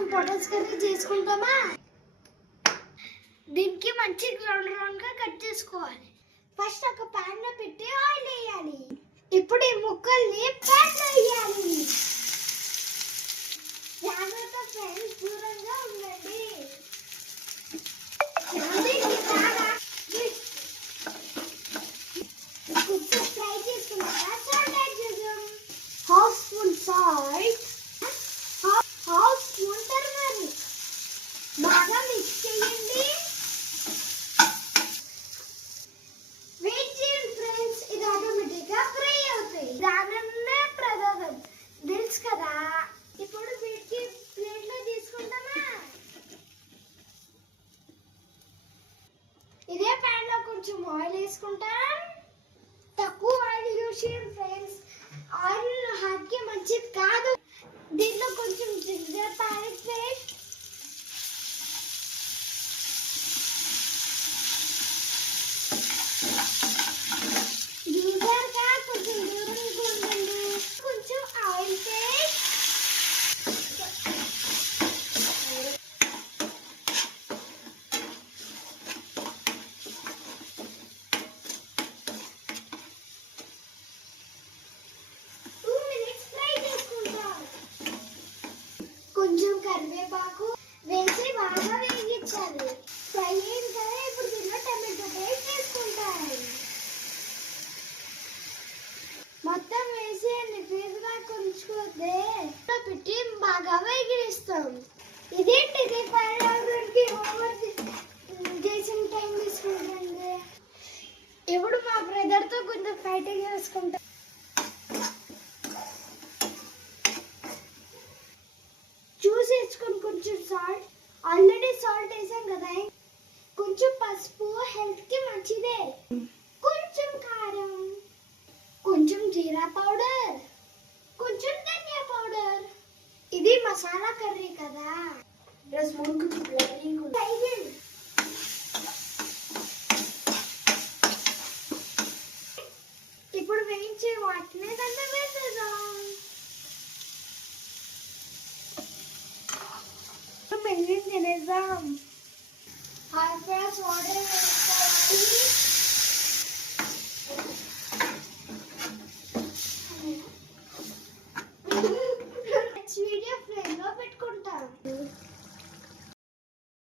మనం potato curry చేసుకుంటామా. దీనికి మంచి రౌండ్ గా కట్ చేసుకోవాలి. ఫస్ట్ ఒక పాన్ లో పెట్టి ఆయిల్ వేయాలి. ఇప్పుడు ఈ ముక్కల్ని పాన్ లో వేయాలి. జాగ్రత్త ఫ్రెండ్స్, దూరంగా ఉండండి. కొంచెం ఫ్రై చేసుకున్నాక సాల్ట్ యాడ్ చేద్దాం. Half spoon salt, half spoon turmeric. బాగా మిక్స్ చేయండి. వెయిట్ చేయండి ఫ్రెండ్స్, ఇది ఆటోమేటిక్ గా ఫ్రై అవుతాయి. దానన్నే ప్రసాదం తెలుసు కదా. ఇప్పుడు వీటికి ప్లేట్ లో తీసుకుంటామా. ఇదే ప్యాన్ లో కొంచెం ఆయిల్ వేసుకుంటాం. తక్కువ ఆయిల్ యూజ్ చేయండి ఫ్రెండ్స్, ఆయిల్ హార్ట్ కి మంచిది కాదు. దీంట్లో కొంచెం జింజర్ గార్లిక్ పేస్ట్, కొంచెం దూరంగా ఉండండి. కొంచెం ఆయిల్ పేస్ట్, కొంచెం కరివేపాకు వేసి బాగా వేయించాలి. ఫ్రై అయింది కదా, ఇప్పుడు దీనిలో టమాటో పేస్ట్ వేసుకుంటాను. మొత్తం వేసి నిఫీజ్గా కొంచుకుంటే పెట్టి బాగా వేగిస్తాం. ఇదేంటిది పర్యావరణకి ఓవర్ చేసిన టైం తీసుకుంటుంది. ఇప్పుడు మా బ్రదర్తో కొంచెం ఫైటింగ్ చేసుకుంటాం. చూసి వేసుకొని కొంచెం సాల్ట్, ఆల్రెడీ సాల్ట్ వేసాం కదా. కొంచెం పసుపు హెల్త్ కి మంచిదే. కొంచెం కారం, కొంచెం జీరా పౌడర్, కొంచెం ధనియా పౌడర్. ఇది మసాలా కర్రీ కదా. ఇప్పుడు వేయించే వాటిని దాంట్లో వేసేద్దాం. తినేద్దాం. Hi friends, water